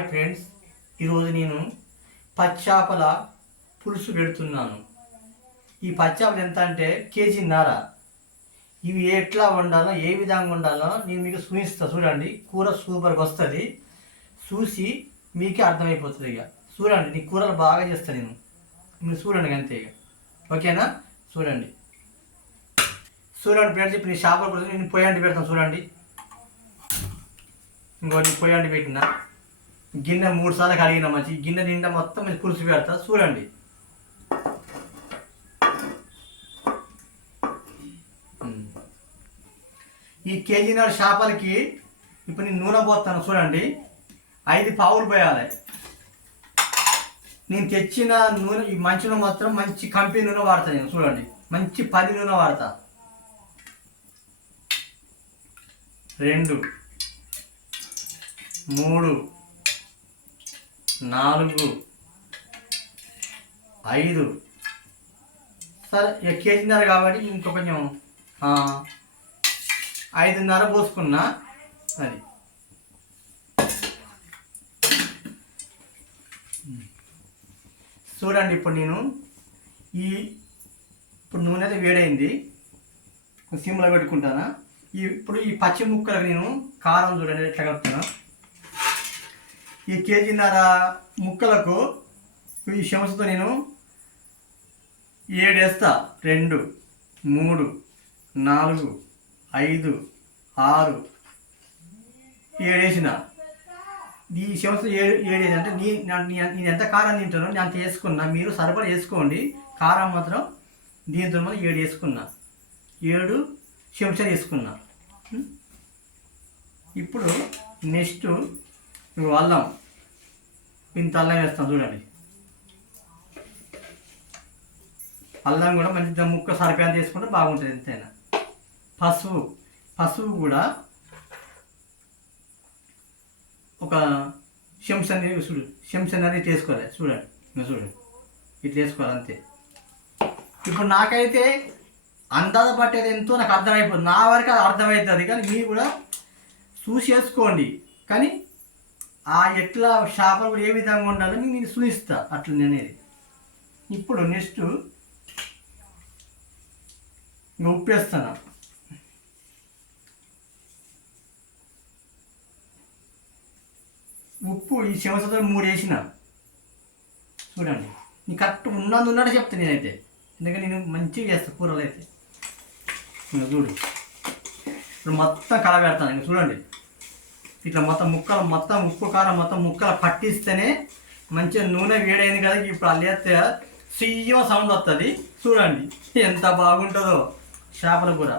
Hi friends ఈరోజు నేను పచ్చాపల పులుసు పెడుతున్నాను. ఈ పచ్చాపలు ఎంత అంటే కేజీన్నర ఇవి ఎట్లా వండాలో ఏ విధంగా వండాలో నేను మీకు చూపిస్తా. చూడండి కూర సూపర్గా వస్తుంది. చూసి మీకే అర్థమైపోతుంది ఇక. చూడండి నీ కూరలు బాగా చేస్తాను నేను. మీరు చూడండి అంతే ఇక. ఓకేనా? చూడండి. చూడండి ఫ్రెండ్స్ ఇప్పుడు నీ చేపల నేను పొయ్యండి పెడతాను. చూడండి. ఇంకోటి పొయ్యండి పెట్టినా. గిన్నె మూడు సార్లు కడిగిన మంచి గిన్నె నిండా మొత్తం మంచి పులుసు పెడతా. చూడండి. ఈ ఈ కేజీన్నర చేపలకి ఇప్పుడు నేను నూనె పోతాను చూడండి. ఐదు పావులు పోయాలి. నేను తెచ్చిన నూనె ఈ మంచి నూనె మాత్రం మంచి కంపెనీ నూనె వాడతా నేను చూడండి. మంచి పది నూనె వాడతా. రెండు మూడు నాలుగు ఐదు. సరే ఇక కేజీన్నర కాబట్టి ఇంకో కొంచెం ఐదున్నర పోసుకున్నా అది చూడండి ఇప్పుడు నేను ఈ ఇప్పుడు నూనె అయితే వేడైంది. సిమ్లో పెట్టుకుంటానా? ఇప్పుడు ఈ పచ్చి ముక్కలకు నేను కారం చూడండి ఎట్లా కలుపుతున్నాను ఈ కేజీన్నర ముక్కలకు ఈ శంసతో నేను ఏడు వేస్తా రెండు మూడు నాలుగు ఐదు ఆరు ఏడు వేసిన ఈ శంస ఏడు ఏడు అంటే నీ నేను ఎంత కారం తింటానో నేను అంత వేసుకున్నా. మీరు సరిపడా వేసుకోండి. కారం మాత్రం దీంతో మాత్రం ఏడు వేసుకున్నా ఏడు చెంచాలు వేసుకున్నా. ఇప్పుడు నెక్స్ట్ నువ్వు అల్లం. ఇంత అల్లం వేస్తాం చూడండి. అల్లం కూడా మంచి ముక్క సరిపోయిన తీసుకుంటే బాగుంటుంది ఎంతైనా. పసుపు. పసుపు కూడా ఒక చెంచా అనేది చూడు చెంచా అనేది చేసుకోవాలి. చూడండి ఇంకా చూడండి ఇట్లా వేసుకోవాలి అంతే. ఇప్పుడు నాకైతే అందాజ పట్టేది ఎంతో నాకు అర్థమైపోతుంది. నా వరకు అది అర్థమవుతుంది కానీ మీరు కూడా చూసి వేసుకోండి. కానీ ఆ ఎట్లా చేపలు ఏ విధంగా ఉండాలో నేను నేను అట్లా నేను అనేది. ఇప్పుడు నెక్స్ట్ ఇంకా ఉప్పు వేస్తాను ఉప్పు ఈ శివసతో మూడు వేసిన చూడండి. నీ కరెక్ట్ ఉన్నది ఉన్నట్టు చెప్తాను నేనైతే. ఎందుకంటే నేను మంచిగా చేస్తాను కూరలు అయితే. చూడు. ఇప్పుడు మొత్తం కలబెడతాను. ఇంకా చూడండి. ఇట్లా మొత్తం ముక్కలు మొత్తం ఉప్పు కారం మొత్తం ముక్కలు పట్టిస్తేనే మంచిగా నూనె వేడైంది కదా ఇప్పుడు అల్లేస్తే సియ్యం సౌండ్ వస్తుంది చూడండి ఎంత బాగుంటుందో చేపల కూర.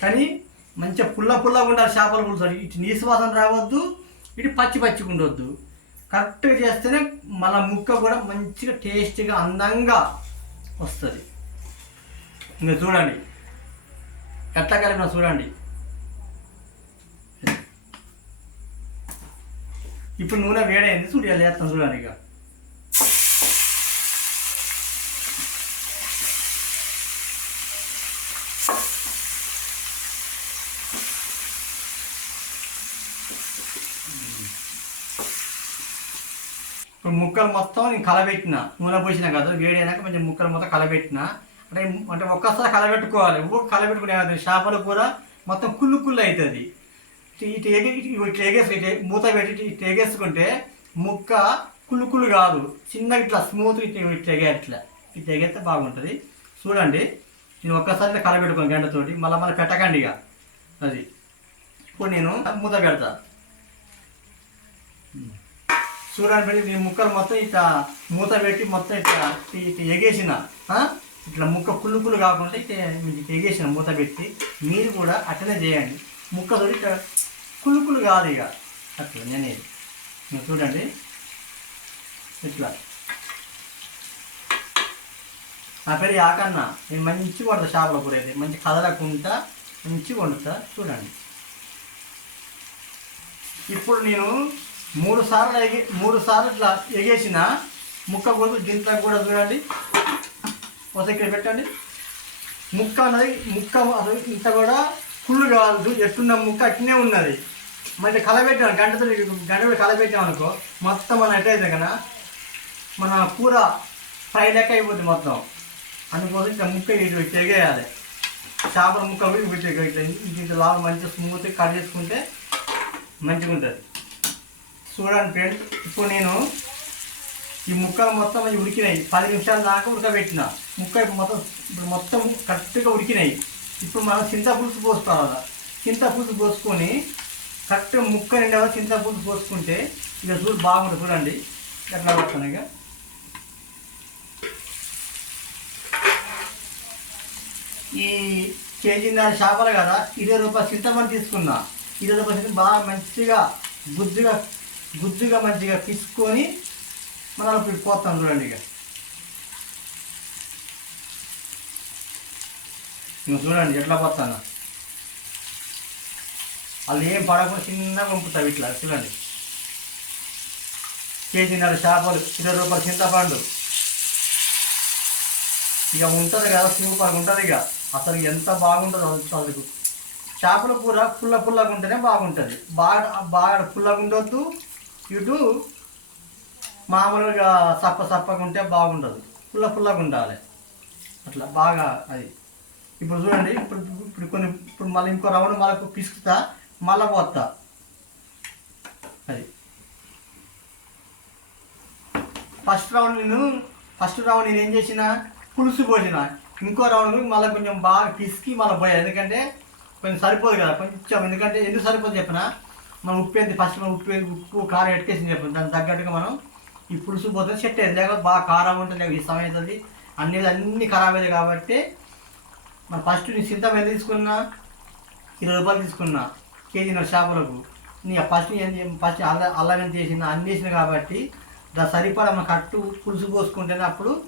కానీ మంచిగా పుల్ల పుల్లగా ఉండాలి చేపల పులుసు. ఇటు నీసువాసన రావద్దు ఇటు పచ్చి పచ్చిగా ఉండొద్దు. కరెక్ట్గా చేస్తేనే మళ్ళీ ముక్క కూడా మంచిగా టేస్టీగా అందంగా వస్తుంది. ఇంకా చూడండి ఎట్లా కలిపిన చూడండి. ఇప్పుడు నూనె వేడైంది చూడు ఇలా వేస్తాను చూడాలి ఇక. ఇప్పుడు ముక్కలు మొత్తం నేను కలబెట్టిన నూనె పోసిన కదా వేడి అయినాక కొంచెం ముక్కలు మొత్తం కలబెట్టిన. అంటే అంటే ఒక్కసారి కలబెట్టుకోవాలి. ఊరికి కలబెట్టుకునే కాదు చేపల కూర మొత్తం కుళ్ళు కుళ్ళు అవుతుంది. ఇటు ఇటు ఎగి ఇటు ఎగేసి ఇటు మూత పెట్టి ఇటు ఎగేసుకుంటే ముక్క కులుకులు కాదు. చిన్నగా ఇట్లా స్మూత్ ఇట్లా ఇట్లా ఎగేట్లా ఇట్లా ఎగేస్తే బాగుంటుంది. చూడండి. నేను ఒక్కసారి ఇట్లా కలబెట్టుకోను గంటతోటి. మళ్ళీ మళ్ళీ పెట్టకండి ఇక. అది. ఇప్పుడు నేను మూత పెడతా. చూడండి పెట్టి నేను ముక్కలు మొత్తం ఇట్లా మూత పెట్టి మొత్తం ఇట్లా ఇట్లా ఎగేసిన ఇట్లా ముక్క కులుకులు కాకుండా ఇట్లా ఎగేసిన మూత పెట్టి మీరు కూడా అట్లనే చేయండి. ముక్కతోటి ఇట్లా కులుకులు కాదు ఇక. అట్లా నేనేది మీరు చూడండి. ఇట్లా. నా పేరు యాకన్న. నేను మంచి కొడతా షాప్లో కూడా అయితే మంచి కదలకుండా మంచి వండుతా. చూడండి. ఇప్పుడు నేను మూడు సార్లు ఎగి మూడు సార్లు ఇట్లా ఎగేసిన ముక్క కూడా దీంట్లో కూడా చూడండి. ఒక ఇక్కడ పెట్టండి. ముక్క అన్నది ముక్క ఇంత కూడా కుళ్ళు కాదు. ఎట్టున్న ముక్క అట్నే ఉన్నది. మళ్ళీ కలబెట్టాం గంటతో గంట పెట్టి కలబెట్టాం అనుకో మొత్తం మన ఎట్టయితే కదా మన కూర ఫ్రై లెక్క అయిపోతుంది మొత్తం. అందుకోసం ఇంకా ముక్క ఇటు తెగేయాలి. చేపల ముక్క కూడా ఇటు తెగ ఇట్లా లాగా మంచిగా స్మూత్ కట్ చేసుకుంటే మంచిగా ఉంటుంది. చూడండి ఫ్రెండ్స్ ఇప్పుడు నేను ఈ ముక్కలు మొత్తం అవి ఉడికినాయి. పది నిమిషాల దాకా ఉడకబెట్టిన. ముక్క ఇప్పుడు మొత్తం ఇప్పుడు మొత్తం కరెక్ట్గా ఉడికినాయి. ఇప్పుడు మనం చింతపులుసు పోసుకోవాలి? చింతపులుసు పోసుకొని కరెక్ట్గా ముక్క నిండా చింతపూలు పోసుకుంటే ఇక చూడు బాగుంటుంది చూడండి. ఎట్లా వస్తాను ఇక. ఈ కేజీన్నర చేపలు కదా ఇరవై రూపాయలు చింతపండు తీసుకున్నా. ఇరవై రూపాయలు చింతపండు బాగా మంచిగా గుజ్జుగా గుజ్జుగా మంచిగా పిసుకొని మనం ఇప్పుడు పోతాం చూడండి ఇక. నువ్వు చూడండి ఎట్లా పోతాను. వాళ్ళు ఏం పడకుండా చిన్నగా పంపుతావు ఇట్లా చూడండి. కేజీన్నర చేపలు ఇరవై రూపాయలు చింతపండు. ఇక ఉంటుంది కదా సూపర్ ఉంటుంది ఇక. అసలు ఎంత బాగుంటుందో చదువుకు. చేపల కూర పుల్ల పుల్లగా ఉంటేనే బాగుంటుంది. బాగా బాగా పుల్లగా ఉండొద్దు ఇటు మామూలుగా సప్ప సప్పగా ఉంటే బాగుండదు. పుల్ల పుల్లగా ఉండాలి. అట్లా బాగా అది. ఇప్పుడు చూడండి ఇప్పుడు ఇప్పుడు కొన్ని ఇప్పుడు మళ్ళీ ఇంకో రౌండ్ మళ్ళీ పిసుకుతా. మళ్ళీ పోతా అది. ఫస్ట్ రౌండ్ నేను ఫస్ట్ రౌండ్ నేను ఏం చేసిన? పులుసు పోసిన. ఇంకో రౌండ్ మళ్ళీ కొంచెం బాగా పిసికి మళ్ళీ పోయాను ఎందుకంటే కొంచెం సరిపోదు కదా కొంచెం. ఎందుకంటే ఎందుకు సరిపోదు చెప్పిన? మనం ఉప్పు ఎంత ఫస్ట్ మనం ఉప్పు ఉప్పు కారం ఎట్టేసింది చెప్పిన దానికి తగ్గట్టుగా మనం ఈ పులుసు పోతే సెట్ అయ్యింది లేకపోతే బాగా కారం ఉంటుంది. ఈ సమయం అవుతుంది. అన్ని అన్ని ఖరాబ్ అయ్యాయి కాబట్టి మన ఫస్ట్ నేను చింతం ఎంత తీసుకున్నా ఇరవై రూపాయలు తీసుకున్నా. కేజీన్నర చేపలకు. నీ ఫస్ట్ ఏం ఫస్ట్ అల్ల అల్లం చేసిన అన్ని కాబట్టి దా సరిపడా మన కట్టు పులుసు పోసుకుంటేనే అప్పుడు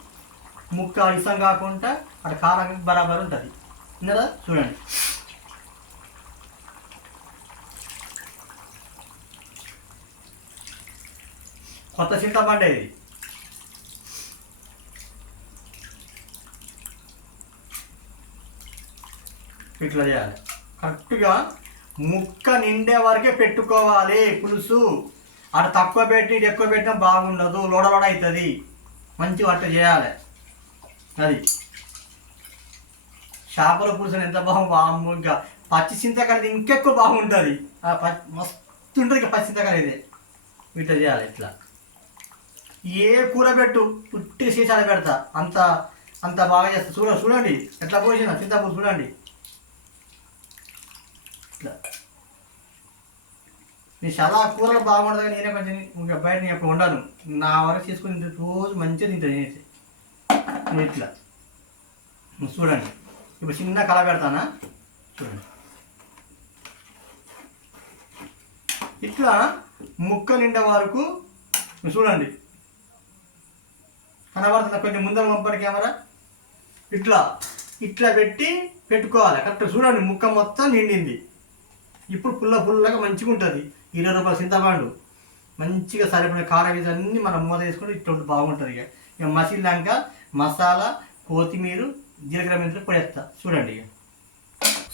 ముక్క ఇసం కాకుండా అక్కడ కారం బరాబర్ ఉంటుంది. ఇందులో చూడండి. కొత్త చింత ఇది. ఇట్లా చేయాలి. కరెక్ట్గా ముక్క నిండే వరకే పెట్టుకోవాలి పులుసు. అక్కడ తక్కువ పెట్టి ఇటు ఎక్కువ పెట్టినా బాగుండదు లోడలోడ అవుతుంది. మంచి వంట చేయాలి. అది. చేపల పులుసు ఎంత బాగు ఇంకా పచ్చి చింతకాయలు ఇంకెక్కువ బాగుంటుంది. పచ్చి మస్తు ఉంటుంది ఇక పచ్చి చింతకాయలు ఇది ఇట్లా చేయాలి ఇట్లా. ఏ కూర పెట్టు పుట్టి సీసాలు పెడతా. అంత అంత బాగా చేస్తా. చూడ చూడండి ఎట్లా పోసిన చింతపూలు చూడండి. ఇట్లా నేను చాలా కూరలు బాగుండదు కానీ నేనే కొంచెం ఇంకా బయట నేను ఎప్పుడు వండాను. నా వరకు చేసుకుని రోజు మంచిగా తింటాను నేనైతే నేను ఇట్లా. చూడండి. ఇప్పుడు చిన్న కళ పెడతానా? చూడండి. ఇట్లా ముక్క నిండా వరకు చూడండి. కనబడుతుంది? కొంచెం ముందర పంపడి కెమెరా. ఇట్లా. ఇట్లా పెట్టి పెట్టుకోవాలి. కరెక్ట్. చూడండి ముక్క మొత్తం నిండింది. ఇప్పుడు పుల్ల పుల్లగా మంచిగా ఉంటుంది ఇరవై రూపాయలు చింతపండు మంచిగా సరిపడిన కారం ఇది అన్నీ మనం మూత వేసుకుంటే ఇట్లా బాగుంటుంది ఇక. ఇక మసిలినాక మసాలా కొత్తిమీర జీలకర్ర మెంతులు పొడేస్తా చూడండి ఇక.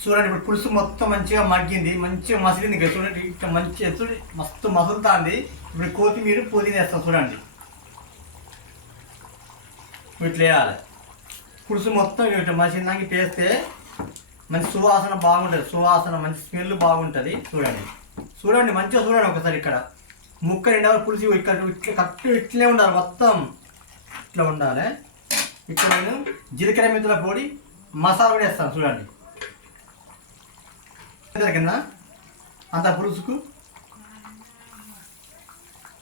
చూడండి ఇప్పుడు పులుసు మొత్తం మంచిగా మగ్గింది. మంచిగా మసిలింది ఇక చూడండి ఇట్లా మంచిగా చూడండి. మస్తు మసులుతుంది. ఇప్పుడు కొత్తిమీర పుదీనా వేస్తాం చూడండి. ఇట్లా వేయాలి. పులుసు మొత్తం ఇట్లా మసిలినాక వేస్తే మంచి సువాసన బాగుంటుంది. సువాసన మంచి స్మెల్ బాగుంటుంది. చూడండి. చూడండి మంచిగా చూడండి ఒకసారి ఇక్కడ. ముక్క నిండా పులుసు ఇక్కడ ఇట్లా కరెక్ట్ ఇట్లే ఉండాలి మొత్తం. ఇట్లా ఉండాలి. ఇక్కడ నేను జీలకర్ర మెంతుల పొడి మసాలా కూడా వేస్తాను చూడండి. కింద అంత పులుసుకు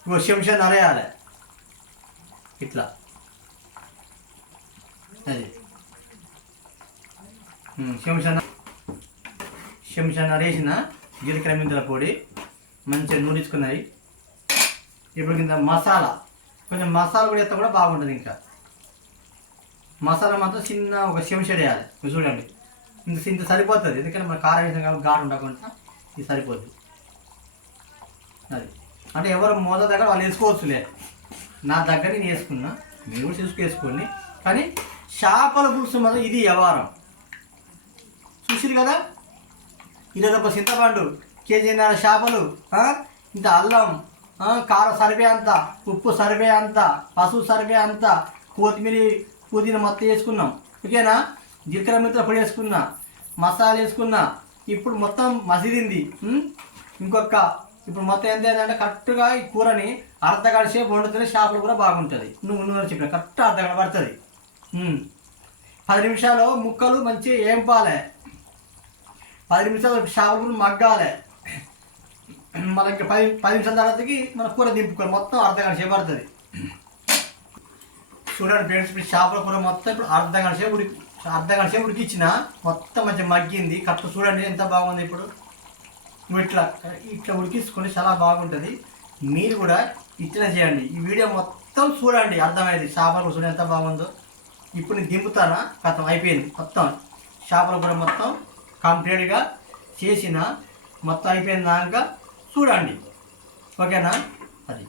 ఇంకో నరేయాలి ఇట్లా. అది. చెంచా చెంచా నరేసిన జీలకర్ర మెంతుల పొడి మంచిగా నూరించుకున్నాయి. ఇప్పుడు కింద మసాలా. కొంచెం మసాలా కూడా ఎత్త కూడా బాగుంటుంది ఇంకా. మసాలా మాత్రం చిన్న ఒక చెంచడు వేయాలి. మీరు చూడండి. ఇంత ఇంత సరిపోతుంది. ఎందుకంటే మన కారం వేసాం కాబట్టి ఘాటు ఉండకుండా ఇది సరిపోద్ది అది. అంటే ఎవరు మోద దగ్గర వాళ్ళు వేసుకోవచ్చులే. నా దగ్గర నేను వేసుకున్నా. మీరు కూడా చూసుకు వేసుకోండి. కానీ చేపల పులుసు మాత్రం ఇది వ్యవహారం. చూసిరు కదా? ఇరవై ఒక చింతపండు కేజీన్నర చేపలు ఇంత అల్లం కారం సరిపే అంత ఉప్పు సరిపే అంత పసుపు సరిపే అంత కొత్తిమీర పుదీనా మొత్తం వేసుకున్నాం. ఓకేనా? జీలకర్ర మిత్ర పొడి వేసుకున్నా మసాలా వేసుకున్నా ఇప్పుడు మొత్తం మసిరింది ఇంకొక ఇప్పుడు మొత్తం ఎంత ఏంటంటే కరెక్ట్గా ఈ కూరని అర్ధ గంట సేపు చేపలు కూడా బాగుంటుంది. నువ్వు నువ్వు చెప్పిన కరెక్ట్ అర్ధ గంట పడుతుంది. పది నిమిషాలు ముక్కలు మంచి ఏం పాలే. పది నిమిషాలు చేపలు మగ్గాలి. మనకి పది పది నిమిషాల తర్వాతకి మన కూర దింపుకోవాలి మొత్తం అర్ధ గంట సేపు పడుతుంది. చూడండి ఫ్రెండ్స్ ఇప్పుడు చేపల కూర మొత్తం ఇప్పుడు అర్ధ గంట సేపు ఉడికి అర్ధ గంట సేపు ఉడికిచ్చిన మొత్తం మంచిగా మగ్గింది. కట్ట చూడండి ఎంత బాగుంది ఇప్పుడు. ఇట్లా ఇట్లా ఉడికించుకొని చాలా బాగుంటుంది. మీరు కూడా ఇట్లా చేయండి. ఈ వీడియో మొత్తం చూడండి అర్థమైంది. చేపల కూర చూడండి ఎంత బాగుందో. ఇప్పుడు నేను దింపుతానా? కథం అయిపోయింది మొత్తం. చేపల కూర మొత్తం కంప్లీట్గా చేసిన మొత్తం అయిపోయిన దాకా చూడండి. ఓకేనా? అది.